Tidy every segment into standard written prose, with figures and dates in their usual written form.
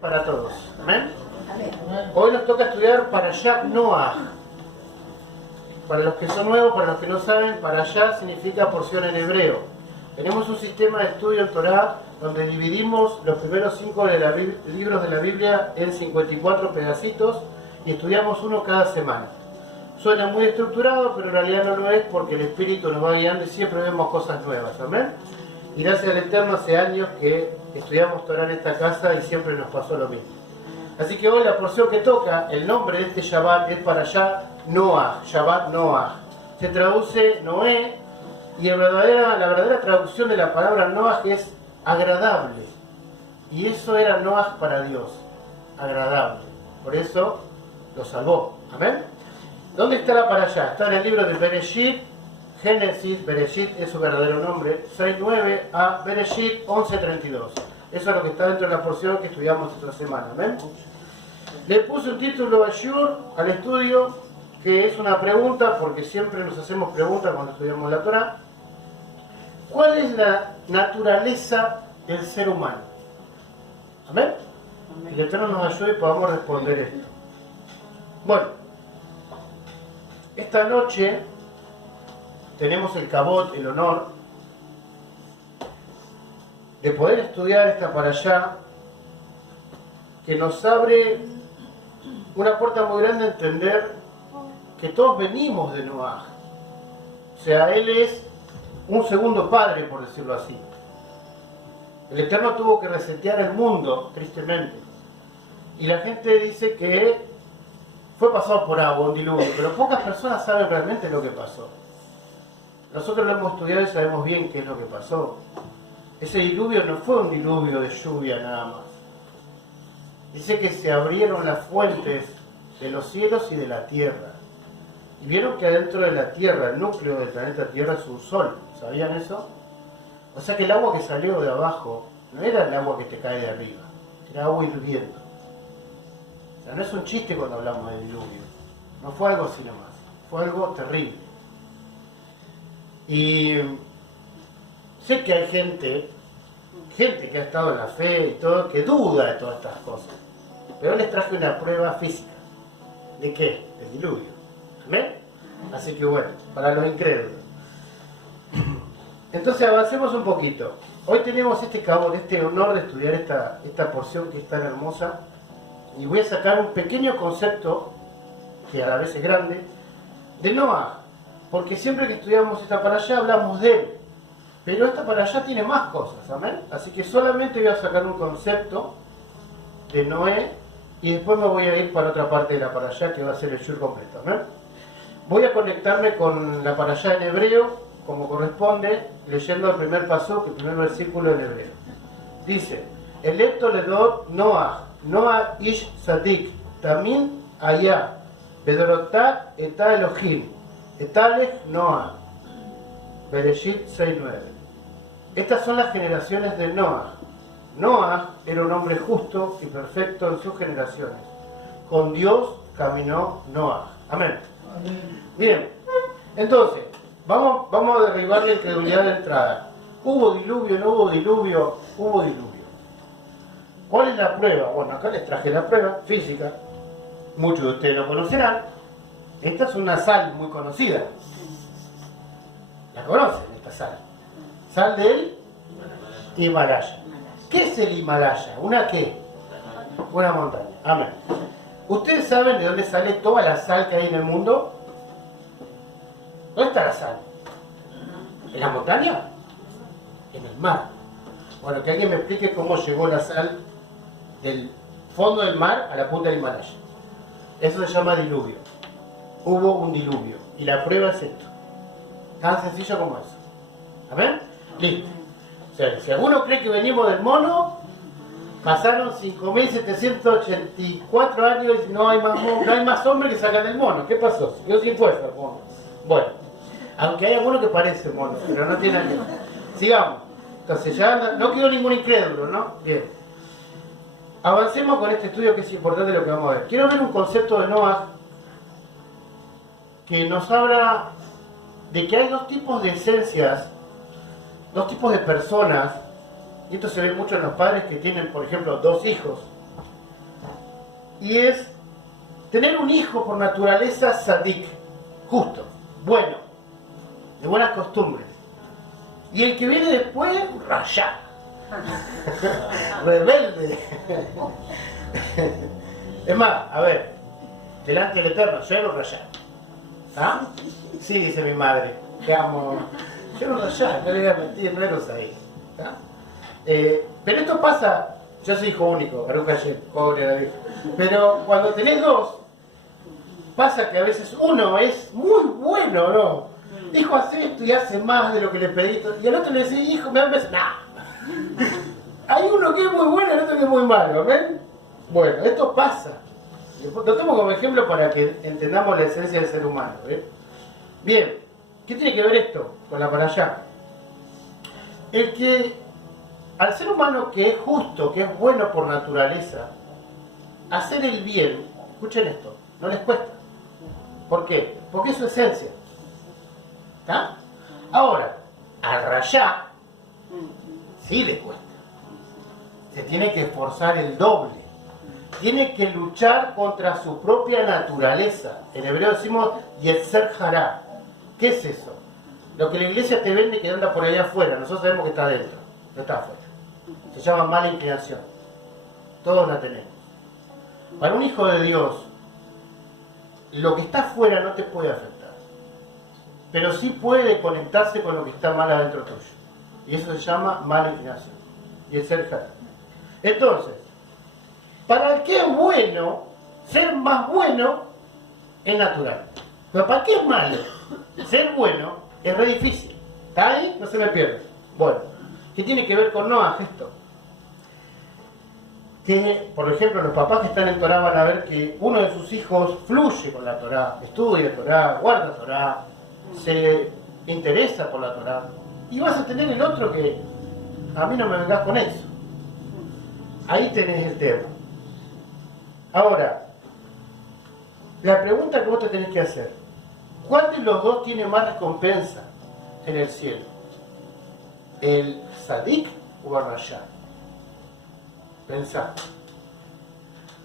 Para todos. ¿Amén? Hoy nos toca estudiar Parashat Noah. Para los que son nuevos, para los que no saben, Parashat significa porción en hebreo. Tenemos un sistema de estudio en Torah donde dividimos los primeros 5 libros de la Biblia en 54 pedacitos y estudiamos uno cada semana. Suena muy estructurado, pero en realidad no lo es porque el Espíritu nos va guiando y siempre vemos cosas nuevas. ¿Amén? Y gracias al Eterno hace años que estudiamos Torah en esta casa y siempre nos pasó lo mismo. Así que hoy la porción que toca, el nombre de este Shabbat es Parashat Noah, Shabbat Noah. Se traduce Noé y la verdadera traducción de la palabra Noah es agradable. Y eso era Noah para Dios, agradable. Por eso lo salvó. ¿Amén? ¿Dónde está la Parashat? Está en el libro de Bereshit, Génesis, Bereshit es su verdadero nombre, 6.9 a Bereshit 11.32. Eso es lo que está dentro de la porción que estudiamos esta semana. ¿Ven? Le puse un título al estudio, que es una pregunta, porque siempre nos hacemos preguntas cuando estudiamos la Torah. ¿Cuál es la naturaleza del ser humano? ¿Amén? Que el Eterno nos ayude y podamos responder esto. Bueno, esta noche tenemos el kabod, el honor, de poder estudiar esta parashá que nos abre una puerta muy grande a entender que todos venimos de Noah. O sea, él es un segundo padre, por decirlo así. El Eterno tuvo que resetear el mundo, tristemente. Y la gente dice que fue pasado por agua, un diluvio, pero pocas personas saben realmente lo que pasó. Nosotros lo hemos estudiado y sabemos bien qué es lo que pasó. Ese diluvio no fue un diluvio de lluvia nada más. Dice que se abrieron las fuentes de los cielos y de la tierra. Y vieron que adentro de la tierra, el núcleo del planeta Tierra es un sol. ¿Sabían eso? O sea que el agua que salió de abajo no era el agua que te cae de arriba, era agua hirviendo. O sea, no es un chiste cuando hablamos de diluvio. No fue algo así nomás, fue algo terrible. Y sé que hay gente que ha estado en la fe y todo, que duda de todas estas cosas. Pero les traje una prueba física. ¿De qué? Del diluvio. ¿Amén? Así que bueno, para los incrédulos. Entonces avancemos un poquito. Hoy tenemos este honor de estudiar esta porción que es tan hermosa. Y voy a sacar un pequeño concepto, que a la vez es grande, de Noah. Porque siempre que estudiamos esta parashá hablamos de él. Pero esta parashá tiene más cosas, ¿amén? Así que solamente voy a sacar un concepto de Noé y después me voy a ir para otra parte de la parashá que va a ser el shur completo, ¿amén? Voy a conectarme con la parashá en hebreo, como corresponde, leyendo el primer pasuk, el primer versículo en hebreo. Dice, Electo ledot Noah, Noah ish sadik, tamin ayah, bedorotat eta Elohim, etalech Noah. Bereshit 6.9. Estas son las generaciones de Noah. Noah era un hombre justo y perfecto en sus generaciones. Con Dios caminó Noah. Amén. Bien, entonces, vamos a derribar la incredulidad de entrada. ¿Hubo diluvio? ¿No hubo diluvio? Hubo diluvio. ¿Cuál es la prueba? Bueno, acá les traje la prueba física. Muchos de ustedes lo conocerán. Esta es una sal muy conocida. ¿La conocen esta sal? Sal del Himalaya. ¿Qué es el Himalaya? ¿Una qué? Una montaña. Amén. ¿Ustedes saben de dónde sale toda la sal que hay en el mundo? ¿Dónde está la sal? ¿En la montaña? En el mar. Bueno, que alguien me explique cómo llegó la sal del fondo del mar a la punta del Himalaya. Eso se llama diluvio. Hubo un diluvio. Y la prueba es esto. Tan sencillo como eso. ¿Amén? Listo. O sea, si alguno cree que venimos del mono, pasaron 5.784 años y no hay más hombres que sacan del mono. ¿Qué pasó? Se quedó sin fuerza el mono. Bueno, aunque hay alguno que parece mono, pero no tiene nada que ver. Sigamos. Entonces ya no quedó ningún incrédulo, ¿no? Bien. Avancemos con este estudio que es importante lo que vamos a ver. Quiero ver un concepto de Noah que nos habla de que hay dos tipos de esencias, dos tipos de personas, y esto se ve mucho en los padres que tienen, por ejemplo, dos hijos. y es tener un hijo por naturaleza sadik, justo, bueno, de buenas costumbres. Y el que viene después, rayá, rebelde. Es más, a ver, delante del Eterno, yo no rayá. ¿Ah? Sí, dice mi madre, te amo. Yo no rayá, no le voy a mentir, no eros ahí. ¿Ah? Pero esto pasa, yo soy hijo único, Baruch Hashem, pobre David. Pero cuando tenés dos, pasa que a veces uno es muy bueno, ¿no? Hijo, hace esto y hace más de lo que le pedí. Y al otro le decís, hijo, me da un beso. Nah. Hay uno que es muy bueno y el otro que es muy malo, ¿ven? Bueno, esto pasa. Lo tomo como ejemplo para que entendamos la esencia del ser humano, ¿eh? Bien, ¿qué tiene que ver esto con la para allá? El que al ser humano que es justo, que es bueno por naturaleza, hacer el bien, escuchen esto, no les cuesta. ¿Por qué? Porque es su esencia. ¿Está? Ahora, al rayá, sí le cuesta. Se tiene que esforzar el doble. Tiene que luchar contra su propia naturaleza. En hebreo decimos Yetzer Hará. ¿Qué es eso? Lo que la iglesia te vende que anda por allá afuera. Nosotros sabemos que está adentro, no está afuera. Se llama mala inclinación. Todos la tenemos. Para un hijo de Dios, lo que está afuera no te puede afectar. Pero sí puede conectarse con lo que está mal adentro tuyo. Y eso se llama mala inclinación. Y es ser jara. Entonces, para el que es bueno, ser más bueno es natural. Pero para el que es malo, ser bueno es re difícil. ¿Está ahí? No se me pierde. Bueno, ¿qué tiene que ver con Noah esto? Que, por ejemplo, los papás que están en Torah van a ver que uno de sus hijos fluye con la Torah, estudia Torah, guarda Torah, se interesa por la Torah, y vas a tener el otro que a mí no me vengas con eso. Ahí tenés el tema. Ahora, la pregunta que vos te tenés que hacer: ¿cuál de los dos tiene más recompensa en el cielo? ¿El Sadik o el Rayá? Pensá.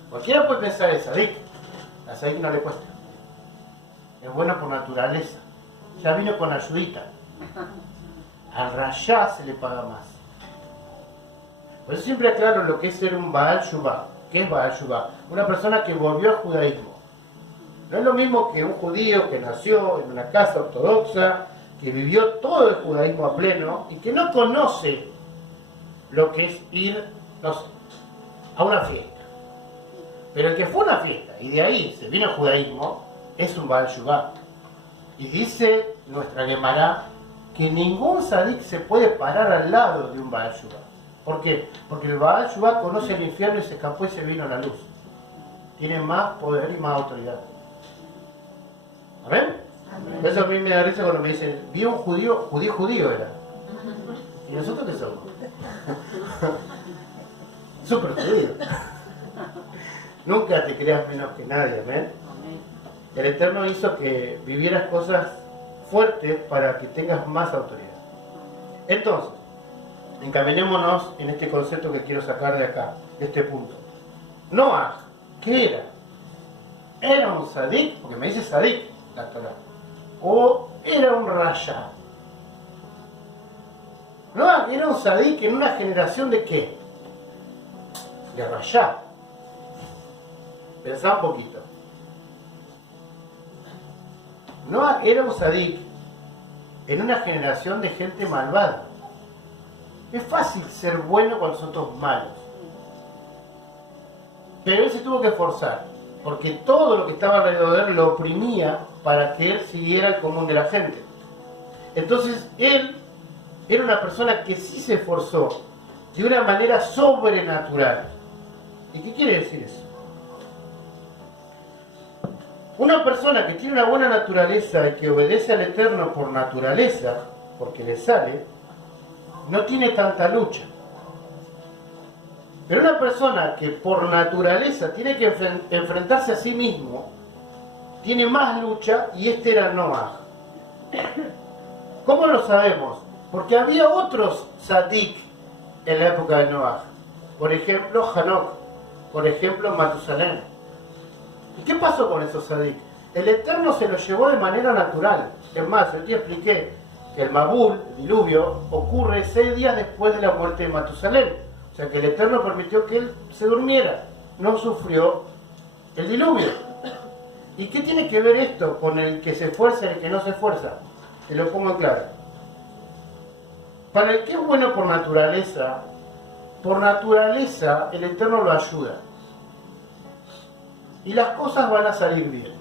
Cualquiera puede pensar el Sadik. A Sadik no le cuesta. Es bueno por naturaleza. Ya vino con ayudita. Al Rayá se le paga más. Por eso siempre aclaro lo que es ser un Baal Shuvah. ¿Qué es Baal Shuvah? Una persona que volvió al judaísmo. No es lo mismo que un judío que nació en una casa ortodoxa, que vivió todo el judaísmo a pleno y que no conoce lo que es ir, no sé, a una fiesta. Pero el que fue a una fiesta y de ahí se vino al judaísmo es un Baal Shuvah. Y dice nuestra Gemara que ningún Sadik se puede parar al lado de un Baal Shuvah. ¿Por qué? Porque el Baal Shuvah conoce el infierno y se escapó y se vino a la luz. Tiene más poder y más autoridad. ¿Amén? Por eso a mí me da risa cuando me dicen, vi un judío era. ¿Y nosotros qué somos? Súper judío. Nunca te creas menos que nadie, amén. El Eterno hizo que vivieras cosas fuertes para que tengas más autoridad. Entonces, encaminémonos en este concepto que quiero sacar de acá, de este punto. Noah, ¿qué era? ¿Era un Sadik? Porque me dice Sadik la Torah. ¿O era un Rayá? Noah era un Sadik en una generación de ¿qué? De Rayá. Pensá un poquito. Noah era un Sadik en una generación de gente malvada. Es fácil ser bueno cuando son todos malos. Pero él se tuvo que esforzar, porque todo lo que estaba alrededor de él lo oprimía para que él siguiera el común de la gente. Entonces él era una persona que sí se esforzó de una manera sobrenatural. ¿Y qué quiere decir eso? Una persona que tiene una buena naturaleza y que obedece al Eterno por naturaleza, porque le sale, no tiene tanta lucha. Pero una persona que por naturaleza tiene que enfrentarse a sí mismo, tiene más lucha, y este era Noah. ¿Cómo lo sabemos? Porque había otros Sadik en la época de Noah. Por ejemplo, Hanok. Por ejemplo, Matusalén. ¿Y qué pasó con esos Sadik? El Eterno se los llevó de manera natural. Es más, yo te expliqué que el Mabul, el diluvio, ocurre 6 días después de la muerte de Matusalén. O sea que el Eterno permitió que él se durmiera, no sufrió el diluvio. ¿Y qué tiene que ver esto con el que se esfuerza y el que no se esfuerza? Te lo pongo en claro. Para el que es bueno por naturaleza el Eterno lo ayuda. Y las cosas van a salir bien.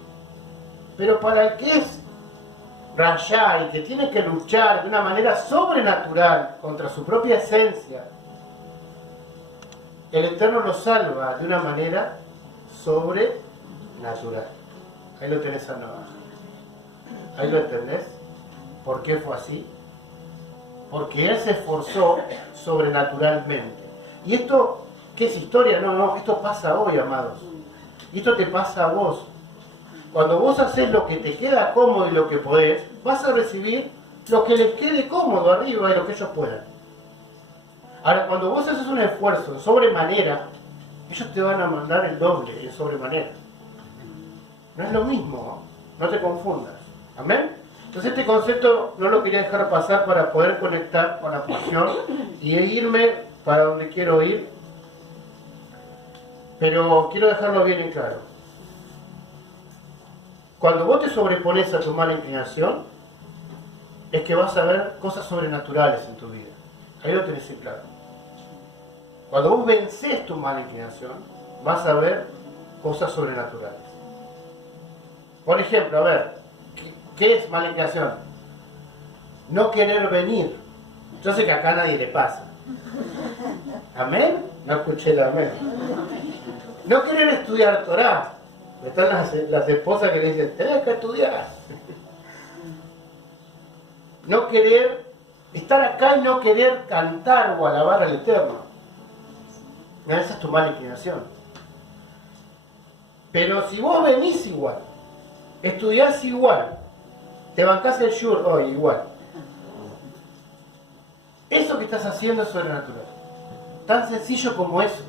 Pero para el que es rayá y que tiene que luchar de una manera sobrenatural contra su propia esencia, el Eterno lo salva de una manera sobrenatural. Ahí lo tenés a Noah. Ahí lo entendés. ¿Por qué fue así? Porque él se esforzó sobrenaturalmente. ¿Y esto qué es historia? No, esto pasa hoy, amados. Y esto te pasa a vos. Cuando vos haces lo que te queda cómodo y lo que podés, vas a recibir lo que les quede cómodo arriba de lo que ellos puedan. Ahora, cuando vos haces un esfuerzo en sobremanera, ellos te van a mandar el doble en sobremanera. No es lo mismo, no te confundas. ¿Amén? Entonces este concepto no lo quería dejar pasar para poder conectar con la porción y irme para donde quiero ir, pero quiero dejarlo bien en claro. Cuando vos te sobrepones a tu mala inclinación, es que vas a ver cosas sobrenaturales en tu vida. Ahí lo tenés en claro. Cuando vos vences tu mala inclinación, vas a ver cosas sobrenaturales. Por ejemplo, a ver, ¿qué es mala inclinación? No querer venir. Yo sé que acá a nadie le pasa. ¿Amén? No escuché el amén. No querer estudiar Torah. Están las esposas que le dicen, tenés que estudiar. No querer estar acá y no querer cantar o alabar al Eterno. Esa es tu mala inclinación. Pero si vos venís igual, estudiás igual, te bancás el shur hoy igual, eso que estás haciendo es sobrenatural. Tan sencillo como eso.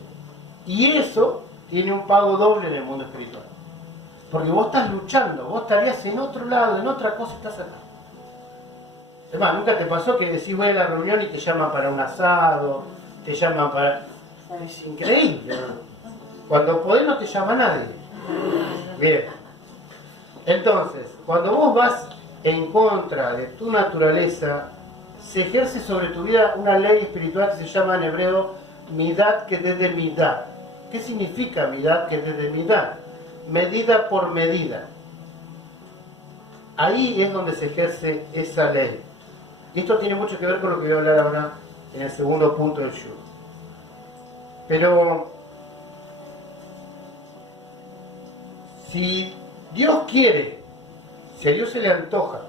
Y eso tiene un pago doble en el mundo espiritual. Porque vos estás luchando, vos estarías en otro lado, en otra cosa, estás acá. Es más, ¿nunca te pasó que decís voy a la reunión y te llaman para un asado, te llaman para... Es increíble, ¿no? Cuando podés no te llama nadie. Bien. Entonces, cuando vos vas en contra de tu naturaleza, se ejerce sobre tu vida una ley espiritual que se llama en hebreo Midat que desde Midat. ¿Qué significa Midat que desde Midat? Medida por medida. Ahí es donde se ejerce esa ley. Y esto tiene mucho que ver con lo que voy a hablar ahora en el segundo punto del Shur. Pero si Dios quiere, si a Dios se le antoja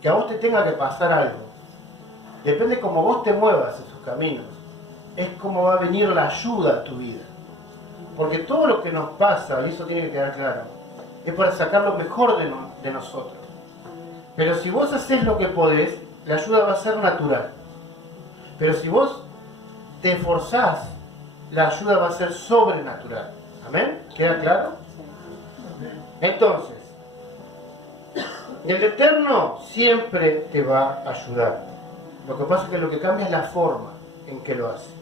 que a vos te tenga que pasar algo, depende cómo vos te muevas en sus caminos, es cómo va a venir la ayuda a tu vida. Porque todo lo que nos pasa, y eso tiene que quedar claro, es para sacar lo mejor de nosotros. Pero si vos haces lo que podés, la ayuda va a ser natural. Pero si vos te esforzás, la ayuda va a ser sobrenatural. ¿Amén? ¿Queda claro? Entonces, el Eterno siempre te va a ayudar. Lo que pasa es que lo que cambia es la forma en que lo hace.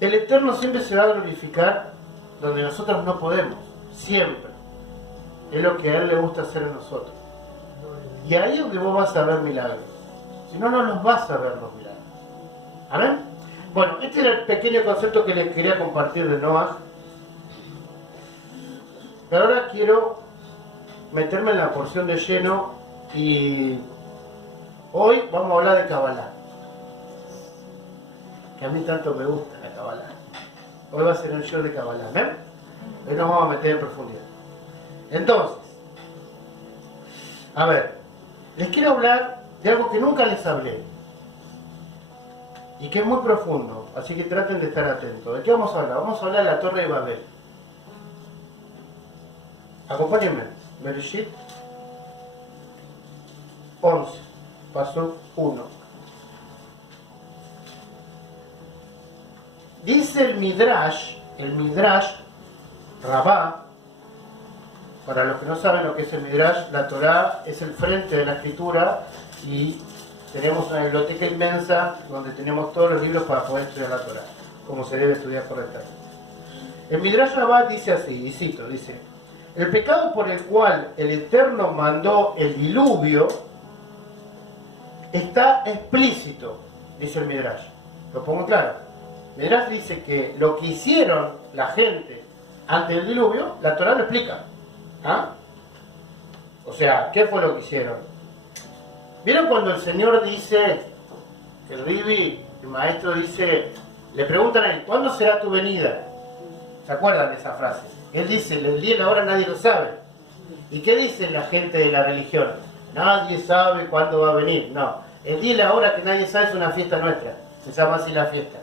El Eterno siempre se va a glorificar donde nosotros no podemos. Siempre. Es lo que a Él le gusta hacer a nosotros. Y ahí es donde vos vas a ver milagros. Si no, no los vas a ver los milagros. ¿Amén? Bueno, este era el pequeño concepto que les quería compartir de Noah. Pero ahora quiero meterme en la porción de lleno y hoy vamos a hablar de Kabbalah. Que a mí tanto me gusta la Kabbalah. Hoy va a ser un show de Kabbalah. ¿Ven? Hoy nos vamos a meter en profundidad. Entonces, a ver, les quiero hablar de algo que nunca les hablé y que es muy profundo, así que traten de estar atentos. ¿De qué vamos a hablar? Vamos a hablar de la Torre de Babel. Acompáñenme. Bereshit 11, paso 1. dice el Midrash Rabá. Para los que no saben lo que es el Midrash, la Torá es el frente de la escritura y tenemos una biblioteca inmensa donde tenemos todos los libros para poder estudiar la Torá, como se debe estudiar correctamente. El Midrash Rabá dice así, y cito, dice: el pecado por el cual el Eterno mandó el diluvio está explícito, dice el Midrash. Lo pongo claro. El Midrash dice que lo que hicieron la gente antes del diluvio, la Torá lo explica. ¿Ah? O sea, ¿qué fue lo que hicieron? ¿Vieron cuando el Señor dice, el Ribi, el maestro dice, le preguntan a él, ¿cuándo será tu venida? ¿Se acuerdan de esa frase? Él dice, el día y la hora nadie lo sabe. ¿Y qué dice la gente de la religión? Nadie sabe cuándo va a venir. No, el día y la hora que nadie sabe es una fiesta nuestra. Se llama así la fiesta.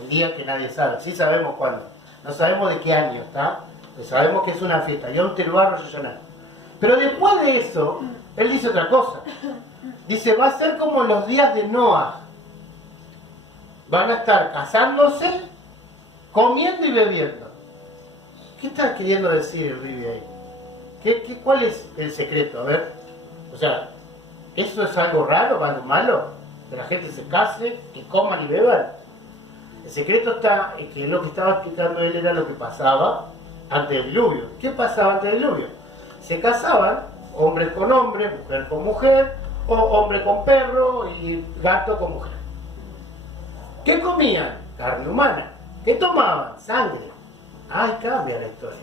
El día que nadie sabe. Sí sabemos cuándo. No sabemos de qué año, ¿está? Pues sabemos que es una fiesta. Yom Teruah Rosh Hashanah. Pero después de eso, él dice otra cosa. Dice, va a ser como los días de Noah. Van a estar casándose, comiendo y bebiendo. ¿Qué está queriendo decir el Ribi ahí? ¿Cuál es el secreto? A ver. O sea, ¿eso es algo raro, algo malo? ¿Que la gente se case, que coman y beban? El secreto está en que lo que estaba explicando él era lo que pasaba antes del diluvio. ¿Qué pasaba antes del diluvio? Se casaban, hombres con hombre, mujer con mujer, o hombre con perro y gato con mujer. ¿Qué comían? Carne humana. ¿Qué tomaban? Sangre. Ay, cambia la historia.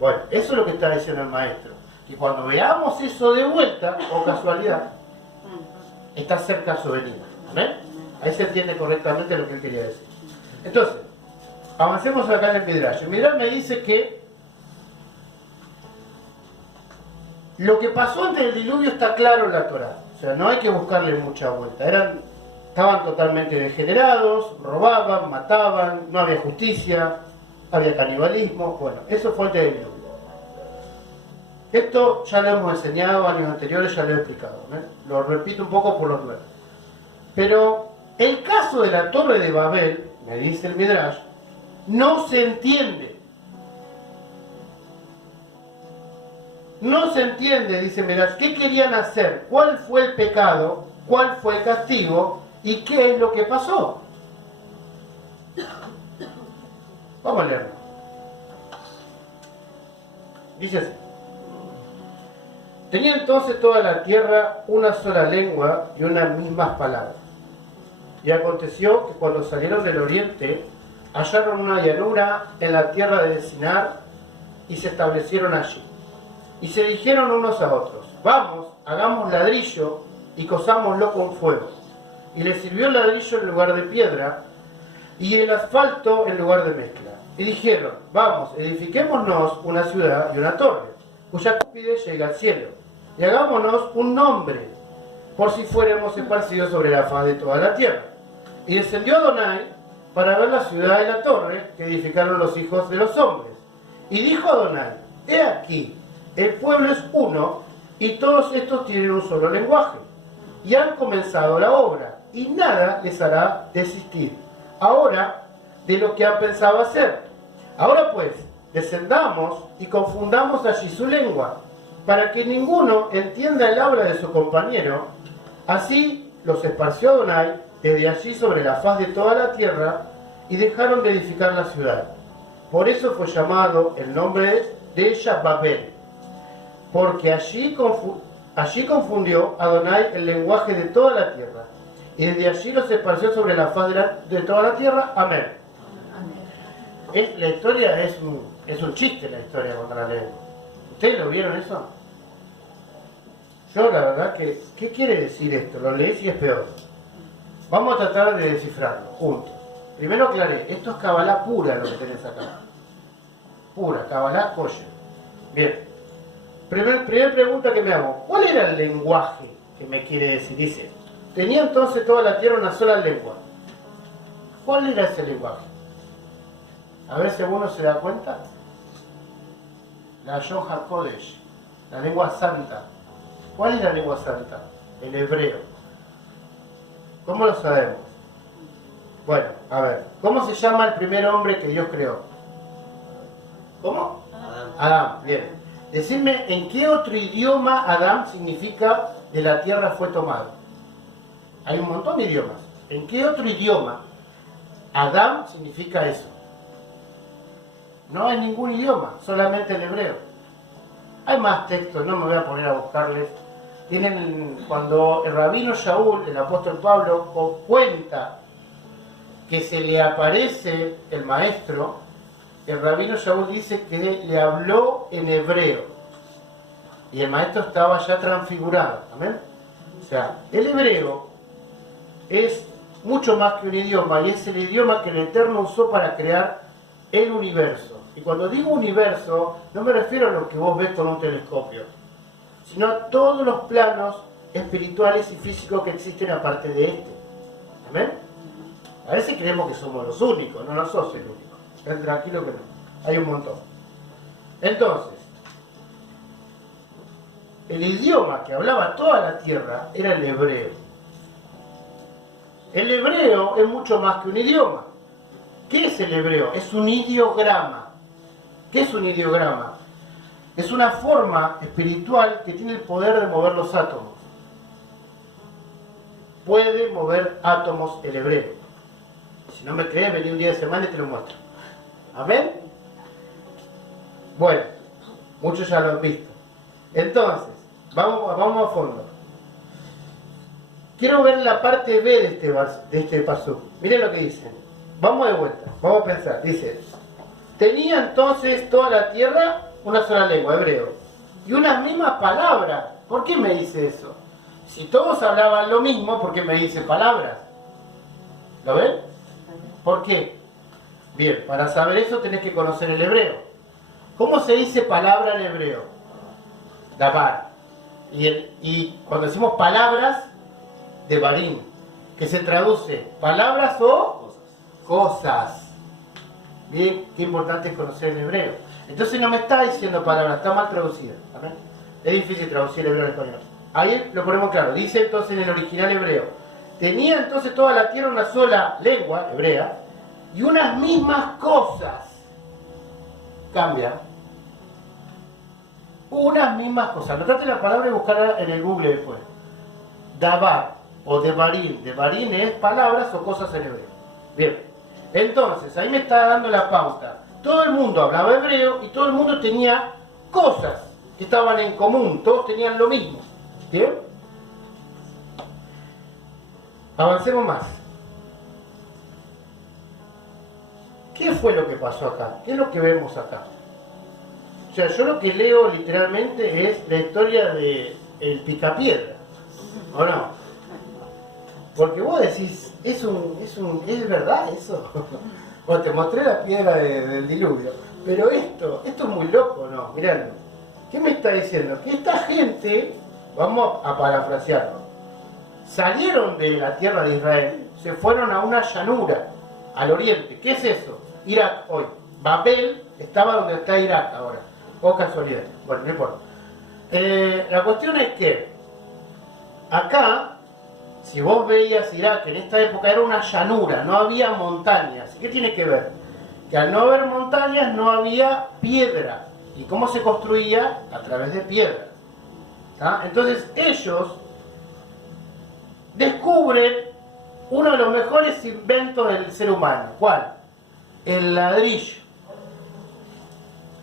Bueno, eso es lo que está diciendo el maestro. Y cuando veamos eso de vuelta, o casualidad, está cerca su venida. ¿Amén? Ahí se entiende correctamente lo que él quería decir. Entonces, avancemos acá en el Midrash. El Midrash me dice que lo que pasó antes del diluvio está claro en la Torá. O sea, no hay que buscarle mucha vuelta. Estaban totalmente degenerados, robaban, mataban, no había justicia, había canibalismo. Bueno, eso fue antes del diluvio. Esto ya lo hemos enseñado años anteriores, ya lo he explicado. Lo repito un poco por los nuevos. Pero el caso de la Torre de Babel, me dice el Midrash, no se entiende. No se entiende, dice Midrash, ¿qué querían hacer? ¿Cuál fue el pecado? ¿Cuál fue el castigo? ¿Y qué es lo que pasó? Vamos a leerlo. Dice así. Tenía entonces toda la tierra una sola lengua y unas mismas palabras. Y aconteció que cuando salieron del oriente, hallaron una llanura en la tierra de Sinar y se establecieron allí. Y se dijeron unos a otros, vamos, hagamos ladrillo y cosámoslo con fuego. Y les sirvió el ladrillo en lugar de piedra y el asfalto en lugar de mezcla. Y dijeron, vamos, edifiquémonos una ciudad y una torre, cuya cúspide llega al cielo, y hagámonos un nombre, por si fuéramos esparcidos sobre la faz de toda la tierra. Y descendió Adonai para ver la ciudad y la torre que edificaron los hijos de los hombres. Y dijo Adonai, he aquí, el pueblo es uno, y todos estos tienen un solo lenguaje, y han comenzado la obra, y nada les hará desistir ahora de lo que han pensado hacer. Ahora pues, descendamos y confundamos allí su lengua, para que ninguno entienda el habla de su compañero. Así los esparció Adonai desde allí sobre la faz de toda la tierra, y dejaron de edificar la ciudad. Por eso fue llamado el nombre de ella Babel, porque allí confundió Adonai el lenguaje de toda la tierra, y desde allí los esparció sobre la faz de toda la tierra. Amén. La historia es un chiste, la historia cuando la leemos. ¿Ustedes lo vieron eso? Yo la verdad que, ¿qué quiere decir esto? Lo lees y es peor. Vamos a tratar de descifrarlo juntos. Primero aclaré, esto es Kabbalah pura lo que tenés acá. Pura, Kabbalah kosher. Bien. Primera pregunta que me hago, ¿cuál era el lenguaje que me quiere decir? Dice, tenía entonces toda la tierra una sola lengua. ¿Cuál era ese lenguaje? A ver si alguno se da cuenta. La Yom HaKodesh, la lengua santa. ¿Cuál es la lengua santa? El hebreo. ¿Cómo lo sabemos? Bueno, a ver, ¿cómo se llama el primer hombre que Dios creó? ¿Cómo? Adán, bien. Decidme, ¿en qué otro idioma Adán significa de la tierra fue tomado? Hay un montón de idiomas. ¿En qué otro idioma Adán significa eso? No hay ningún idioma, solamente el hebreo. Hay más textos, no me voy a poner a buscarles. Cuando el rabino Shaul, el apóstol Pablo, cuenta que se le aparece el maestro, el rabino Shaul dice que le habló en hebreo. Y el maestro estaba ya transfigurado. ¿Amén? O sea, el hebreo es mucho más que un idioma, y es el idioma que el Eterno usó para crear el universo. Y cuando digo universo, no me refiero a lo que vos ves con un telescopio, sino a todos los planos espirituales y físicos que existen aparte de este. ¿Amén? A veces creemos que somos los únicos, no sos el único. Estén tranquilo que no, hay un montón. Entonces, el idioma que hablaba toda la tierra era el hebreo. El hebreo es mucho más que un idioma. ¿Qué es el hebreo? Es un ideograma. ¿Qué es un ideograma? Es una forma espiritual que tiene el poder de mover los átomos. Puede mover átomos el hebreo. Si no me crees, vení un día de semana y te lo muestro. ¿Amén? Bueno, muchos ya lo han visto. Entonces, vamos a fondo. Quiero ver la parte B de este pasú. Miren lo que dice. Vamos de vuelta, vamos a pensar. Dice, tenía entonces toda la tierra una sola lengua, hebreo, y una misma palabra. ¿Por qué me dice eso? Si todos hablaban lo mismo, ¿por qué me dice palabras? ¿Lo ven? ¿Por qué? Bien, para saber eso tenés que conocer el hebreo. ¿Cómo se dice palabra en hebreo? Dabar. Y cuando decimos palabras, de barim, que se traduce palabras o cosas. Bien, qué importante es conocer el hebreo. Entonces no me está diciendo palabras, está mal traducida. ¿Amén? Es difícil traducir el hebreo al español. Ahí lo ponemos claro. Dice entonces en el original hebreo, tenía entonces toda la tierra una sola lengua, hebrea, y unas mismas cosas. Cambia. Unas mismas cosas. Notate la palabra y buscarla en el Google después. Dabar o devarim. Devarim es palabras o cosas en hebreo. Bien. Entonces, ahí me está dando la pauta. Todo el mundo hablaba hebreo y todo el mundo tenía cosas que estaban en común. Todos tenían lo mismo. ¿Bien? Avancemos más. ¿Qué fue lo que pasó acá? ¿Qué es lo que vemos acá? O sea, yo lo que leo literalmente es la historia de el Picapiedra. ¿O no? Porque vos decís, ¿es verdad eso? Bueno, te mostré la piedra del diluvio. Pero esto es muy loco, ¿no? Mirando. ¿Qué me está diciendo? Que esta gente, vamos a parafrasearlo, salieron de la tierra de Israel, se fueron a una llanura, al oriente. ¿Qué es eso? Irak hoy. Babel estaba donde está Irak ahora. O casualidad. Bueno, no importa. La cuestión es que acá, si vos veías Irak en esta época, era una llanura, no había montañas. ¿Qué tiene que ver? Que al no haber montañas no había piedra. ¿Y cómo se construía? A través de piedra. ¿Tá? Entonces ellos descubren uno de los mejores inventos del ser humano. ¿Cuál? El ladrillo.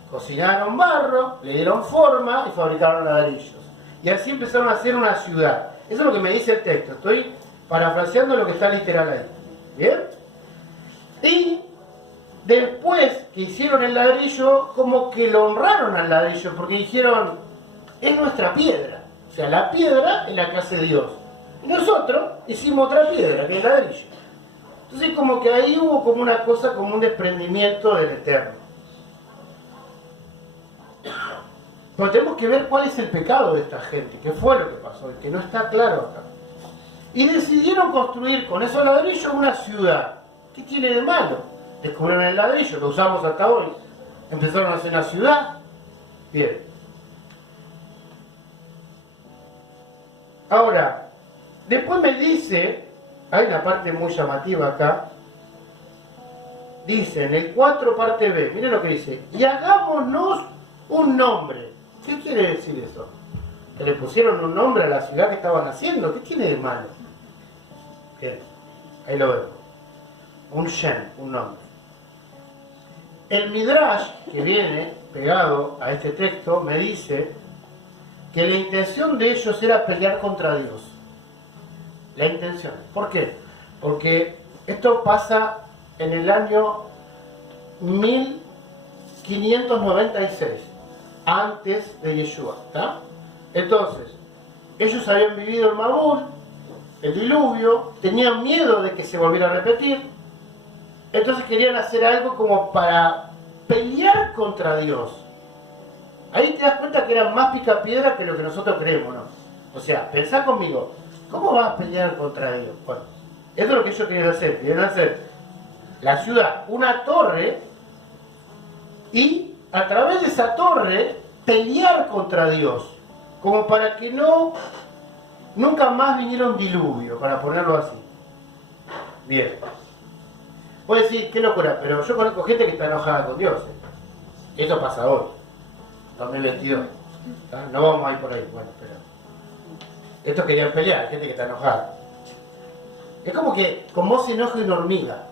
Cocinaron barro, le dieron forma y fabricaron ladrillos. Y así empezaron a hacer una ciudad. Eso es lo que me dice el texto. Estoy parafraseando lo que está literal ahí. ¿Bien? Y después que hicieron el ladrillo, como que lo honraron al ladrillo, porque dijeron, es nuestra piedra. O sea, la piedra es la que hace Dios. Y nosotros hicimos otra piedra, que es el ladrillo. Entonces como que ahí hubo como una cosa, como un desprendimiento del Eterno. Pero tenemos que ver cuál es el pecado de esta gente, qué fue lo que pasó, que no está claro acá. Y decidieron construir con esos ladrillos una ciudad. ¿Qué tiene de malo? Descubrieron el ladrillo, lo usamos hasta hoy. Empezaron a hacer una ciudad. Bien. Ahora, después me dice, hay una parte muy llamativa acá, dice en el 4 parte B, miren lo que dice, y hagámonos un nombre. ¿Qué quiere decir eso? Que le pusieron un nombre a la ciudad que estaban haciendo. ¿Qué tiene de malo? Bien, ahí lo vemos. Un Shem, un nombre. El Midrash, que viene pegado a este texto, me dice que la intención de ellos era pelear contra Dios. La intención. ¿Por qué? Porque esto pasa en el año 1596, antes de Yeshua, ¿está? Entonces, ellos habían vivido el Mabul, el diluvio, tenían miedo de que se volviera a repetir, entonces querían hacer algo como para pelear contra Dios. Ahí te das cuenta que eran más picapiedra que lo que nosotros creemos, ¿no? O sea, pensá conmigo, ¿cómo vas a pelear contra Dios? Bueno, esto es lo que ellos querían hacer la ciudad, una torre, y a través de esa torre pelear contra Dios, como para que nunca más viniera un diluvio, para ponerlo así. Bien. Voy a decir, qué locura, pero yo conozco gente que está enojada con Dios. Esto pasa hoy, 2022. ¿Tá? No vamos a ir por ahí, bueno, pero estos querían pelear, hay gente que está enojada. Es como que con vos se enoja una hormiga.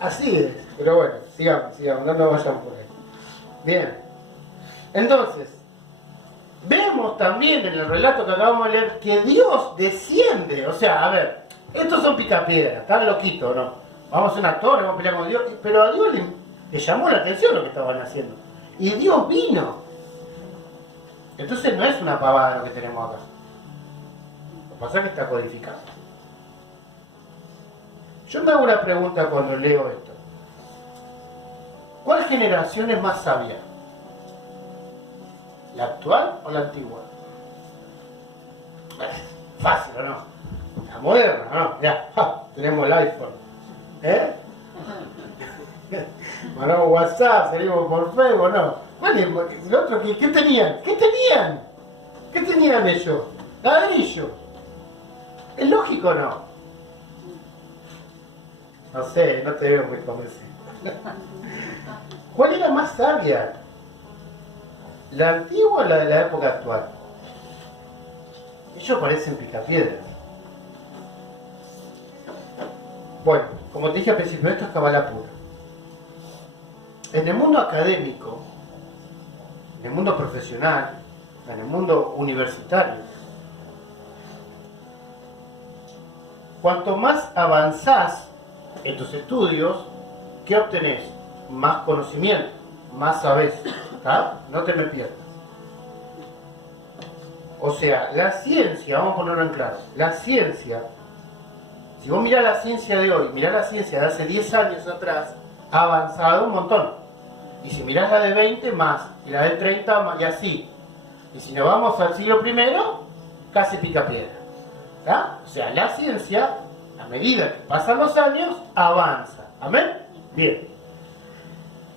Así es. Pero bueno, sigamos, no nos vayamos por ahí. Bien. Entonces, vemos también en el relato que acabamos de leer que Dios desciende. O sea, a ver, estos son picapiedras, están loquitos, ¿no? Vamos a hacer una torre, vamos a pelear con Dios. Pero a Dios le llamó la atención lo que estaban haciendo. Y Dios vino. Entonces no es una pavada lo que tenemos acá. Lo que pasa es que está codificado. Yo me hago una pregunta cuando leo esto. ¿Cuál generación es más sabia? ¿La actual o la antigua? Fácil, ¿o no? La moderna, ¿no? Ya, tenemos el iPhone. Mandamos WhatsApp, salimos por Facebook, ¿no? ¿El otro qué tenían? ¿Qué tenían? ¿Qué tenían ellos? Ladrillo. ¿Es lógico o no? No sé, no te veo muy convencido. ¿Cuál era más sabia? ¿La antigua o la de la época actual? Ellos parecen picapiedras. Bueno, como te dije al principio, esto es cabala pura. En el mundo académico, en el mundo profesional, en el mundo universitario, cuanto más avanzás en tus estudios, ¿qué obtenés? Más conocimiento, más sabés, ¿tá? No te me pierdas. O sea, la ciencia, vamos a ponerlo en claro, la ciencia, si vos mirás la ciencia de hoy, mirás la ciencia de hace 10 años atrás, ha avanzado un montón. Y si mirás la de 20, más, y la de 30, más, y así. Y si nos vamos al siglo I, casi pica piedra. ¿Tá? O sea, la ciencia, a medida que pasan los años, avanza. ¿Amén? Bien.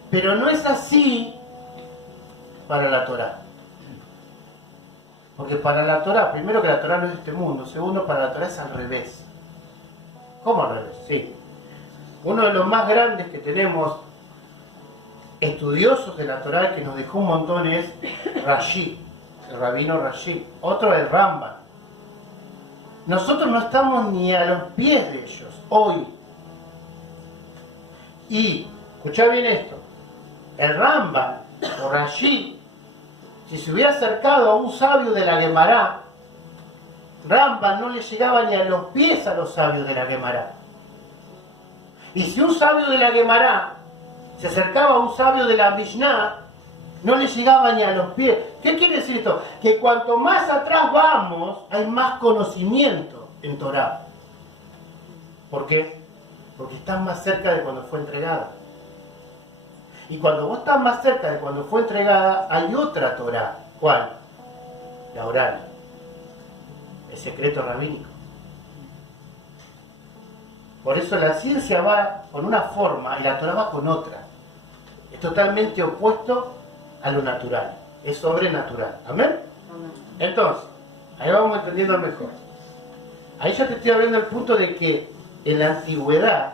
Pero no es así para la Torá. Porque para la Torá, primero que la Torá no es de este mundo, segundo, para la Torá es al revés. ¿Cómo al revés? Sí. Uno de los más grandes que tenemos estudiosos de la Torá que nos dejó un montón es Rashi, el rabino Rashi. Otro es Rambam. Nosotros no estamos ni a los pies de ellos hoy. Y, escuchá bien esto, el Rambam o Rashi, si se hubiera acercado a un sabio de la Guemará, Rambam no le llegaba ni a los pies a los sabios de la Guemará. Y si un sabio de la Guemará se acercaba a un sabio de la Mishnah, no le llegaba ni a los pies. ¿Qué quiere decir esto? Que cuanto más atrás vamos, hay más conocimiento en Torá. ¿Por qué? Porque estás más cerca de cuando fue entregada. Y cuando vos estás más cerca de cuando fue entregada, hay otra Torá. ¿Cuál? La oral. El secreto rabínico. Por eso la ciencia va con una forma y la Torá va con otra. Es totalmente opuesto a lo natural. Es sobrenatural. ¿Amén? Entonces, ahí vamos entendiendo mejor. Ahí ya te estoy hablando del punto de que en la antigüedad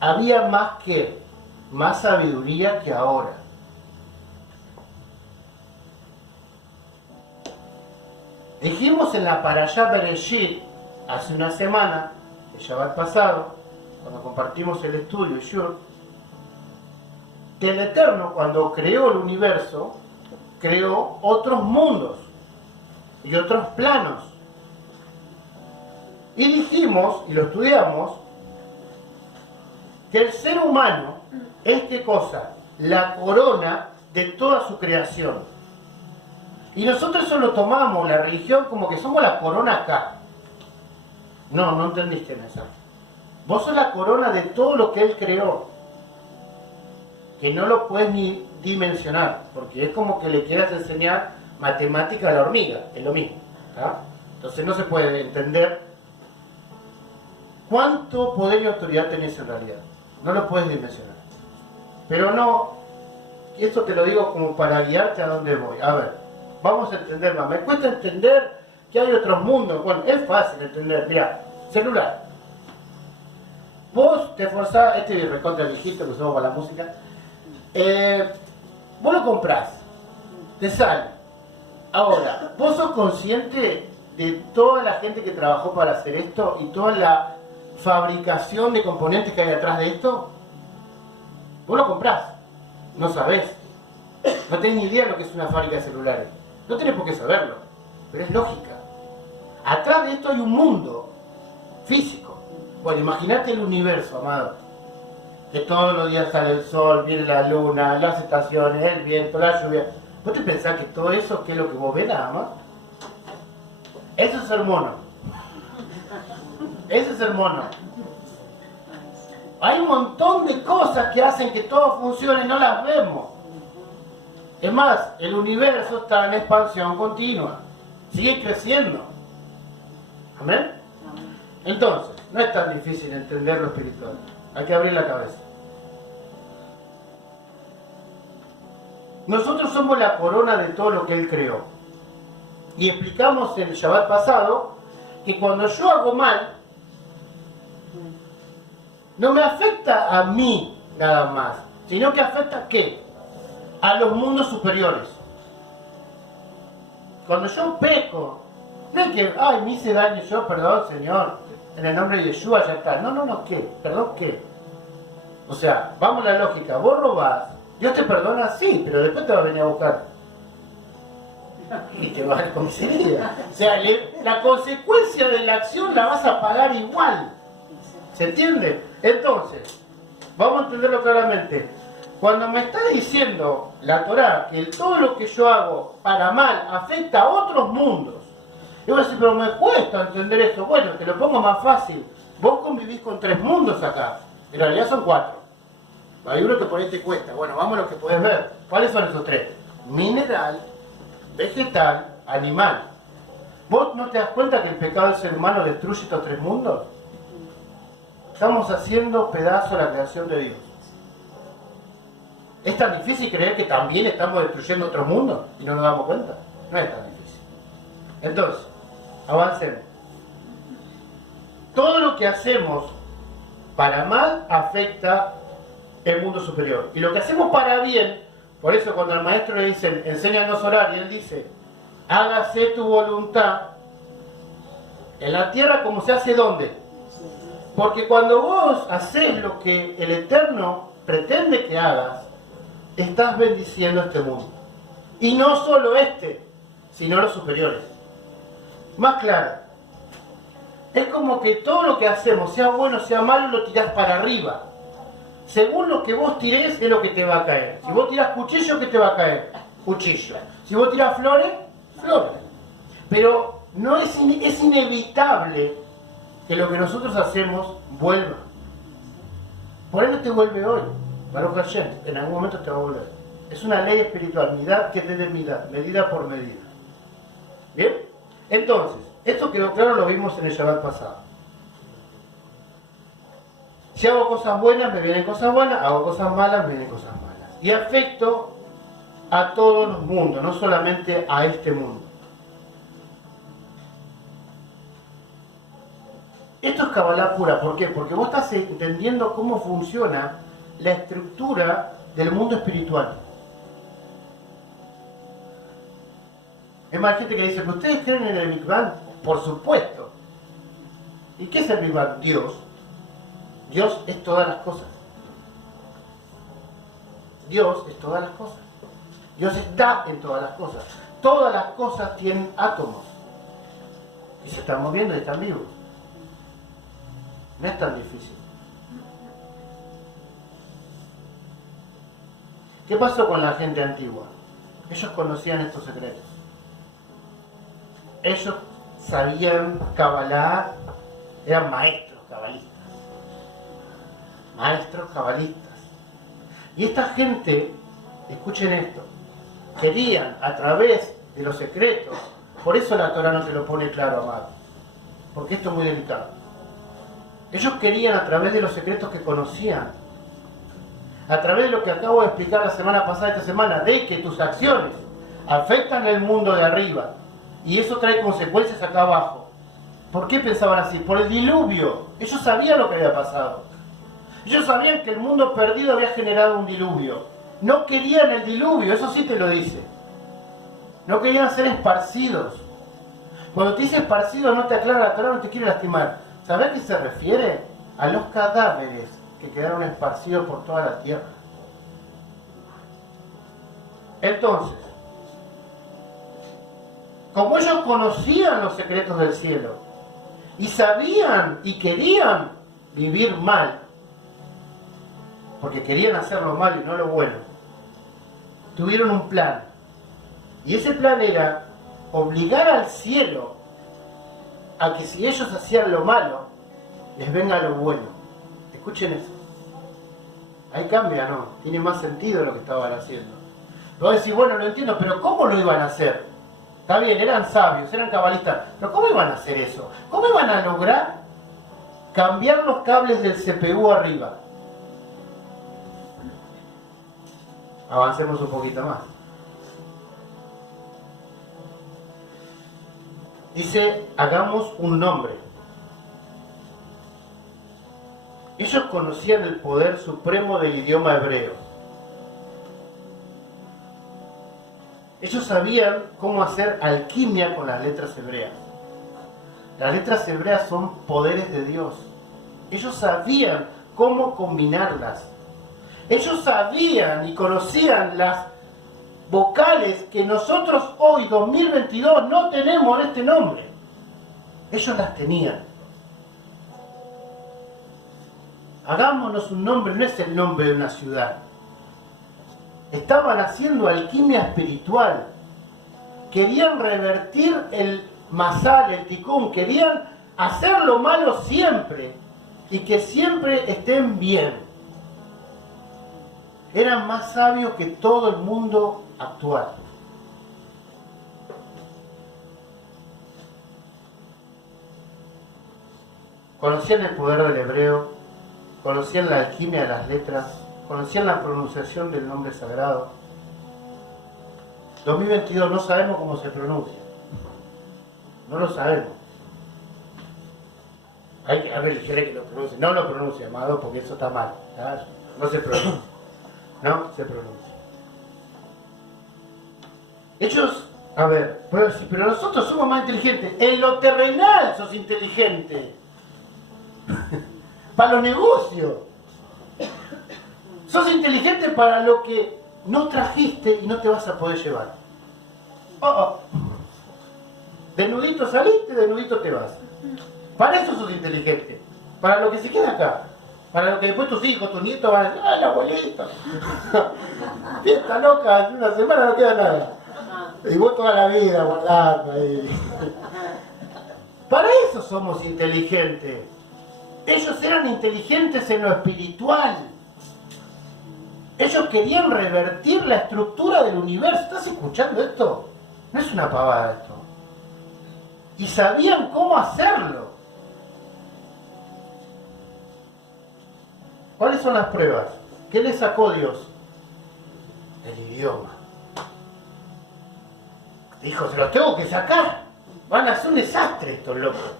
había más sabiduría que ahora. Dijimos en la Parashá Bereshit hace una semana, el Shabbat pasado, cuando compartimos el estudio Shur, que el Eterno, cuando creó el universo, creó otros mundos y otros planos. Y dijimos, y lo estudiamos, que el ser humano es, ¿qué cosa? La corona de toda su creación. Y nosotros eso lo tomamos, la religión, como que somos la corona acá. No entendiste el mensaje. Vos sos la corona de todo lo que Él creó, que no lo puedes ni dimensionar, porque es como que le quieras enseñar matemática a la hormiga, es lo mismo, ¿tá? Entonces no se puede entender cuánto poder y autoridad tenés en realidad, no lo puedes dimensionar. Pero no, esto te lo digo como para guiarte a dónde voy. A ver, vamos a entender más. Me cuesta entender que hay otros mundos. Bueno, es fácil entender. Mira, celular. Vos te esforzás, este es recontra viejito que usamos para la música. Vos lo comprás, te sale. Ahora, ¿vos sos consciente de toda la gente que trabajó para hacer esto y toda la fabricación de componentes que hay detrás de esto? Vos lo comprás, no sabés, no tenés ni idea de lo que es una fábrica de celulares, no tenés por qué saberlo, pero es lógica. Atrás de esto hay un mundo físico. Bueno, imagínate el universo, amado, que todos los días sale el sol, viene la luna, las estaciones, el viento, la lluvia. ¿Vos te pensás que todo eso, que es lo que vos ves nada más? Eso es ser mono. Ese es el mono. Hay un montón de cosas que hacen que todo funcione y no las vemos. Es más, el universo está en expansión continua. Sigue creciendo. ¿Amén? Entonces, no es tan difícil entender lo espiritual. Hay que abrir la cabeza. Nosotros somos la corona de todo lo que Él creó. Y explicamos el Shabbat pasado que cuando yo hago mal, no me afecta a mí nada más, sino que afecta ¿a qué? A los mundos superiores. Cuando yo peco, no es que, ay, me hice daño yo, perdón, Señor, en el nombre de Yeshua ya está. No, ¿qué? ¿Perdón qué? O sea, vamos a la lógica, vos robás, Dios te perdona, sí, pero después te va a venir a buscar. Y te va a dar comisaría. O sea, la consecuencia de la acción la vas a pagar igual. ¿Se entiende? Entonces, vamos a entenderlo claramente. Cuando me está diciendo la Torá que todo lo que yo hago para mal afecta a otros mundos, yo voy a decir, pero me cuesta entender eso. Bueno, te lo pongo más fácil. Vos convivís con 3 mundos acá. En realidad son 4. Hay uno que por ahí te cuesta. Bueno, vamos a lo que podés ver. ¿Cuáles son esos 3? Mineral, vegetal, animal. ¿Vos no te das cuenta que el pecado del ser humano destruye estos 3 mundos? Estamos haciendo pedazo la creación de Dios. ¿Es tan difícil creer que también estamos destruyendo otro mundo y no nos damos cuenta? No es tan difícil. Entonces, avancemos. Todo lo que hacemos para mal afecta el mundo superior. Y lo que hacemos para bien, por eso cuando al maestro le dicen, enséñanos a orar, y él dice, hágase tu voluntad en la tierra como se hace ¿dónde? Porque cuando vos haces lo que el Eterno pretende que hagas, estás bendiciendo este mundo. Y no solo este, sino los superiores. Más claro, es como que todo lo que hacemos, sea bueno, sea malo, lo tirás para arriba. Según lo que vos tirés, es lo que te va a caer. Si vos tirás cuchillo, ¿qué te va a caer? Cuchillo. Si vos tirás flores, flores. Pero no es inevitable que lo que nosotros hacemos vuelva. Por eso te vuelve hoy. Baruch Hashem, en algún momento te va a volver. Es una ley espiritual, midad que te dé midad, medida por medida. ¿Bien? Entonces, esto quedó claro, lo vimos en el Shabbat pasado. Si hago cosas buenas, me vienen cosas buenas, hago cosas malas, me vienen cosas malas. Y afecto a todos los mundos, no solamente a este mundo. Esto es Kabbalah pura. ¿Por qué? Porque vos estás entendiendo cómo funciona la estructura del mundo espiritual. Es más, hay gente que dice, ¿pero ustedes creen en el Big Bang? Por supuesto. ¿Y qué es el Big Bang? Dios. Dios es todas las cosas. Dios es todas las cosas. Dios está en todas las cosas. Todas las cosas tienen átomos. Y se están moviendo y están vivos. No es tan difícil. ¿Qué pasó con la gente antigua? Ellos conocían estos secretos. Ellos sabían Kabbalah, eran maestros cabalistas. Maestros cabalistas. Y esta gente, escuchen esto, querían a través de los secretos, por eso la Torah no te lo pone claro, amado, porque esto es muy delicado. Ellos querían a través de los secretos que conocían, a través de lo que acabo de explicar la semana pasada, esta semana, de que tus acciones afectan el mundo de arriba y eso trae consecuencias acá abajo. ¿Por qué pensaban así? Por el diluvio. Ellos sabían lo que había pasado. Ellos sabían que el mundo perdido había generado un diluvio. No querían el diluvio, eso sí te lo dice. No querían ser esparcidos. Cuando te dice esparcidos no te aclara la Torah, no te quiere lastimar. ¿Sabes a qué se refiere? A los cadáveres que quedaron esparcidos por toda la tierra. Entonces, como ellos conocían los secretos del cielo y sabían y querían vivir mal, porque querían hacer lo malo y no lo bueno, tuvieron un plan. Y ese plan era obligar al cielo a que si ellos hacían lo malo, les venga lo bueno. Escuchen eso. Ahí cambia, ¿no? Tiene más sentido lo que estaban haciendo. Vos decís, bueno, lo entiendo, pero ¿cómo lo iban a hacer? Está bien, eran sabios, eran cabalistas, pero ¿cómo iban a hacer eso? ¿Cómo iban a lograr cambiar los cables del CPU arriba? Avancemos un poquito más. Dice, hagamos un nombre. Ellos conocían el poder supremo del idioma hebreo. Ellos sabían cómo hacer alquimia con las letras hebreas. Las letras hebreas son poderes de Dios. Ellos sabían cómo combinarlas. Ellos sabían y conocían las vocales que nosotros hoy, 2022, no tenemos en este nombre. Ellos las tenían. Hagámonos un nombre, no es el nombre de una ciudad. Estaban haciendo alquimia espiritual. Querían revertir el masal, el tikkun. Querían hacer lo malo siempre y que siempre estén bien. Eran más sabios que todo el mundo actual. Conocían el poder del hebreo, conocían la alquimia de las letras, conocían la pronunciación del nombre sagrado. 2022 no sabemos cómo se pronuncia. No lo sabemos. Hay que elegir que lo pronuncie. No lo pronuncie, amado, porque eso está mal. ¿Sabes? No se pronuncia. No se pronuncia. Ellos, a ver, pero nosotros somos más inteligentes. En lo terrenal sos inteligente. Para los negocios. Sos inteligente para lo que no trajiste y no te vas a poder llevar. Desnudito saliste, desnudito te vas. Para eso sos inteligente. Para lo que se queda acá. Para lo que después tus hijos, tus nietos van a decir, ¡ay, la abuelita! Fiesta loca, en una semana no queda nada. Y vos toda la vida guardando ahí. Para eso somos inteligentes. Ellos eran inteligentes en lo espiritual. Ellos querían revertir la estructura del universo. ¿Estás escuchando esto? No es una pavada esto. Y sabían cómo hacerlo. ¿Cuáles son las pruebas? ¿Qué les sacó Dios? El idioma. Dijo, se los tengo que sacar. Van a hacer un desastre estos locos.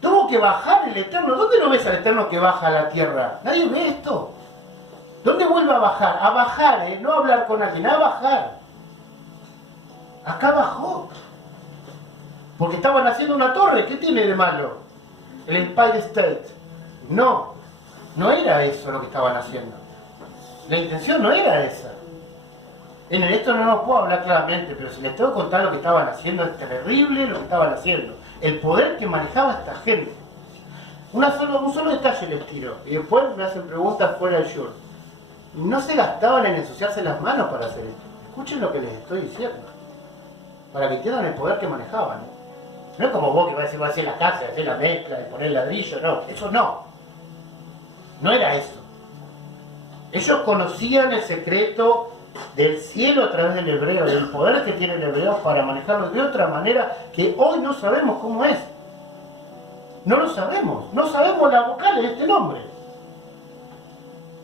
Tuvo que que bajar el Eterno. ¿Dónde lo ves al Eterno que baja a la tierra? Nadie ve esto. ¿Dónde vuelve a bajar? A bajar, no a hablar con alguien, a bajar. Acá bajó. Porque estaban haciendo una torre. ¿Qué tiene de malo? El Empire State. No, no era eso lo que estaban haciendo. La intención no era esa. En esto no nos puedo hablar claramente, pero si les tengo que contar lo que estaban haciendo, es terrible lo que estaban haciendo. El poder que manejaba esta gente. Un solo detalle les tiro. Y después me hacen preguntas fuera del show. No se gastaban en ensuciarse las manos para hacer esto. Escuchen lo que les estoy diciendo. Para que entiendan el poder que manejaban. No es como vos que vas a decir, hacer la casa, hacer la mezcla, de poner ladrillo, no. Eso no. No era eso. Ellos conocían el secreto del cielo a través del hebreo, del poder que tiene el hebreo para manejarlo de otra manera que hoy no sabemos cómo es. No lo sabemos. No sabemos las vocales de este nombre.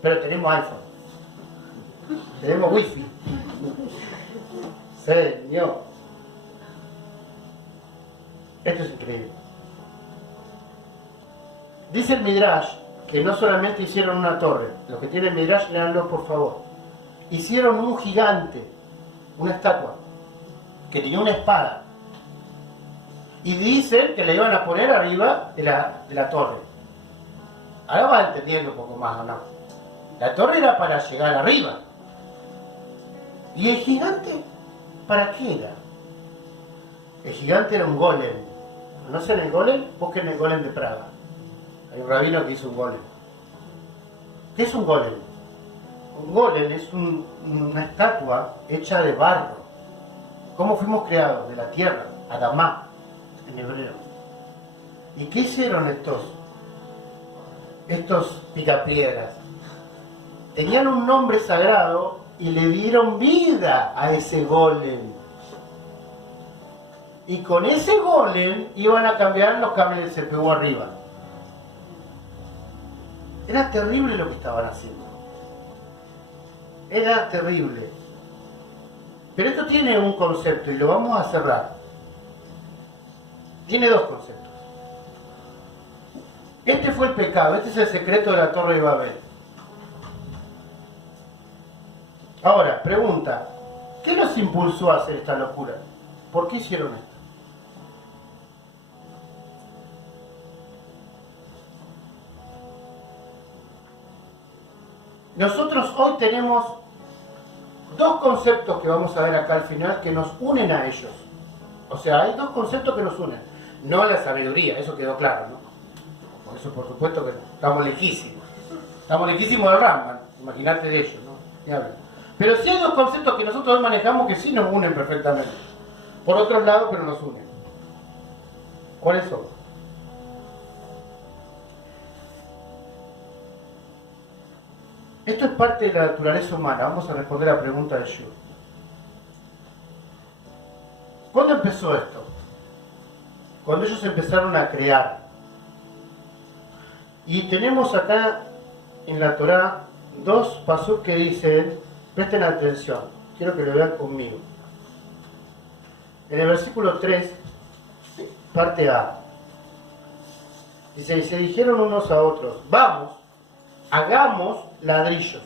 Pero tenemos iPhone. Tenemos wifi. Señor. Esto es increíble. Dice el Midrash que no solamente hicieron una torre. Lo que tiene el Midrash, léanlo por favor. Hicieron un gigante, una estatua, que tenía una espada. Y dicen que la iban a poner arriba de la torre. Ahora vas entendiendo un poco más, ¿o no? La torre era para llegar arriba. ¿Y el gigante? ¿Para qué era? El gigante era un golem. ¿Conocen el golem? Busquen el golem de Praga. Hay un rabino que hizo un golem. ¿Qué es un golem? Un golem es una estatua hecha de barro. ¿Cómo fuimos creados? De la tierra, Adamá, en hebreo. ¿Y qué hicieron estos picapiedras? Tenían un nombre sagrado y le dieron vida a ese golem. Y con ese golem iban a cambiar los cables del CPU arriba. Era terrible lo que estaban haciendo. Era terrible. Pero esto tiene un concepto y lo vamos a cerrar. Tiene dos conceptos. Este fue el pecado, este es el secreto de la Torre de Babel. Ahora, pregunta, ¿qué los impulsó a hacer esta locura? ¿Por qué hicieron esto? Nosotros hoy tenemos dos conceptos que vamos a ver acá al final que nos unen a ellos. O sea, hay dos conceptos que nos unen. No la sabiduría, eso quedó claro, ¿no? Por eso, por supuesto que estamos lejísimos. Estamos lejísimos del Rambam, imagínate de ellos, ¿no? Ni hablar. Pero sí hay dos conceptos que nosotros hoy manejamos que sí nos unen perfectamente. Por otro lado, pero nos unen. ¿Cuáles son? Esto es parte de la naturaleza humana. Vamos a responder la pregunta de Shu. ¿Cuándo empezó esto? Cuando ellos empezaron a crear. Y tenemos acá en la Torá dos pasuk que dicen, presten atención, quiero que lo vean conmigo. En el versículo 3, parte A, dice, y se dijeron unos a otros, vamos, hagamos ladrillos.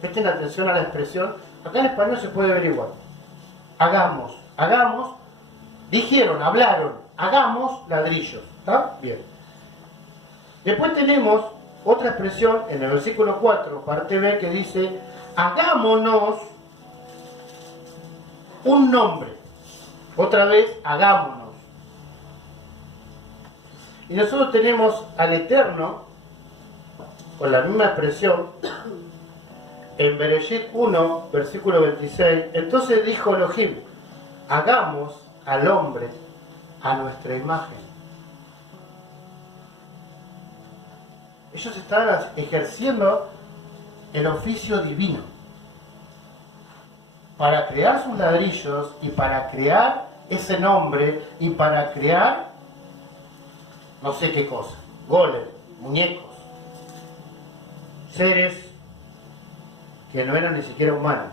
Presten atención a la expresión, acá en español se puede ver igual. Hagamos, dijeron, hablaron, hagamos ladrillos. ¿Está? Bien. Después tenemos otra expresión en el versículo 4, parte B, que dice, hagámonos un nombre. Otra vez, hagámonos. Y nosotros tenemos al Eterno, con la misma expresión, en Bereshit 1, versículo 26, entonces dijo Elohim, hagamos al hombre a nuestra imagen. Ellos estaban ejerciendo el oficio divino para crear sus ladrillos y para crear ese nombre y para crear no sé qué cosa, golem, muñecos, seres que no eran ni siquiera humanos.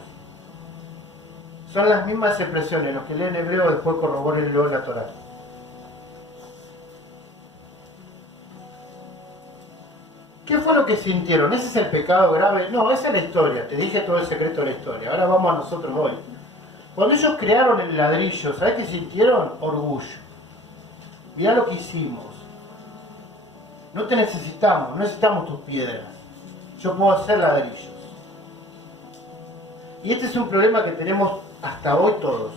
Son las mismas expresiones, los que leen hebreo después corroboren luego la Torá. ¿Qué fue lo que sintieron? ¿Ese es el pecado grave? No, esa es la historia. Te dije todo el secreto de la historia. Ahora vamos a nosotros hoy. Cuando ellos crearon el ladrillo, ¿sabes qué sintieron? Orgullo. Mirá lo que hicimos. No te necesitamos, no necesitamos tus piedras. Yo puedo hacer ladrillos. Y este es un problema que tenemos hasta hoy todos.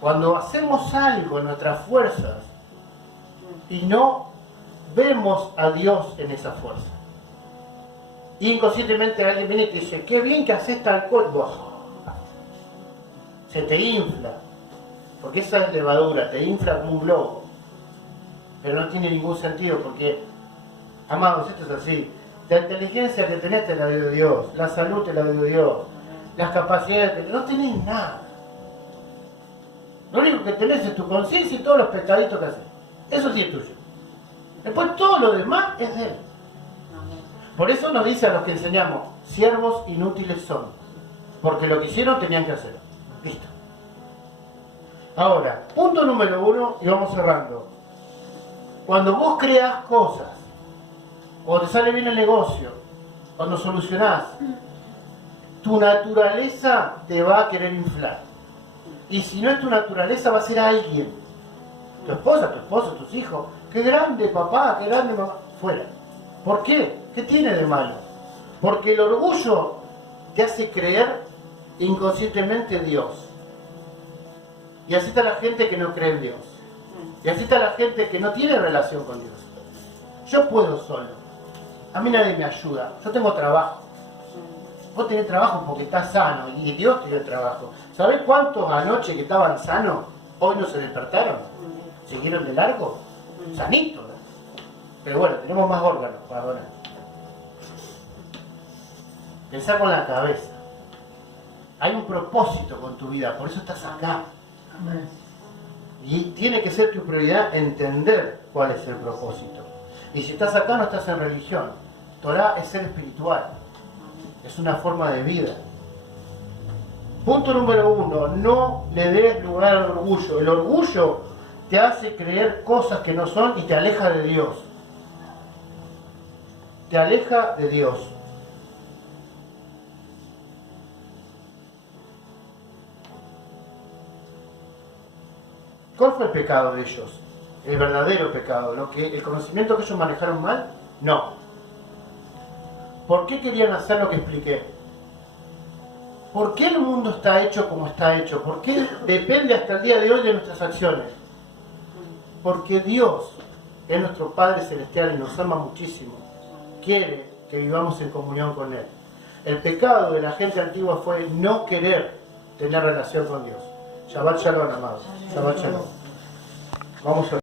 Cuando hacemos algo en nuestras fuerzas y no vemos a Dios en esa fuerza. Inconscientemente alguien viene y te dice, qué bien que haces tal cosa. Se te infla. Porque esa es levadura, te infla como un globo. Pero no tiene ningún sentido porque, amados, esto es así. La inteligencia que tenés te la dio Dios, la salud te la dio Dios, las capacidades, no tenés nada. Lo único que tenés es tu conciencia y todos los pecaditos que haces. Eso sí es tuyo. Después todo lo demás es de Él. Por eso nos dice a los que enseñamos, siervos inútiles son. Porque lo que hicieron tenían que hacerlo. Listo. Ahora, punto número 1 y vamos cerrando. Cuando vos creás cosas, cuando te sale bien el negocio, cuando solucionás, tu naturaleza te va a querer inflar. Y si no es tu naturaleza, va a ser alguien. Tu esposa, tu esposo, tus hijos. ¡Qué grande papá! ¡Qué grande mamá! Fuera. ¿Por qué? ¿Qué tiene de malo? Porque el orgullo te hace creer inconscientemente Dios. Y así está la gente que no cree en Dios. Y así está la gente que no tiene relación con Dios. Yo puedo solo. A mí nadie me ayuda. Yo tengo trabajo. Vos tenés trabajo porque estás sano y Dios te dio trabajo. ¿Sabés cuántos anoche que estaban sanos hoy no se despertaron? ¿Siguieron de largo? Sanitos. Pero bueno, tenemos más órganos para donar. Pensá con la cabeza. Hay un propósito con tu vida, por eso estás acá. Y tiene que ser tu prioridad entender cuál es el propósito. Y si estás acá no estás en religión. Torá es ser espiritual. Es una forma de vida. Punto número 1. No le des lugar al orgullo. El orgullo te hace creer cosas que no son y te aleja de Dios. Te aleja de Dios. ¿Cuál fue el pecado de ellos? El verdadero pecado. ¿El conocimiento que ellos manejaron mal? No. ¿Por qué querían hacer lo que expliqué? ¿Por qué el mundo está hecho como está hecho? ¿Por qué depende hasta el día de hoy de nuestras acciones? Porque Dios, que es nuestro Padre Celestial y nos ama muchísimo, quiere que vivamos en comunión con Él. El pecado de la gente antigua fue no querer tener relación con Dios. Shabbat Shalom, amados. Shabbat Shalom. Vamos a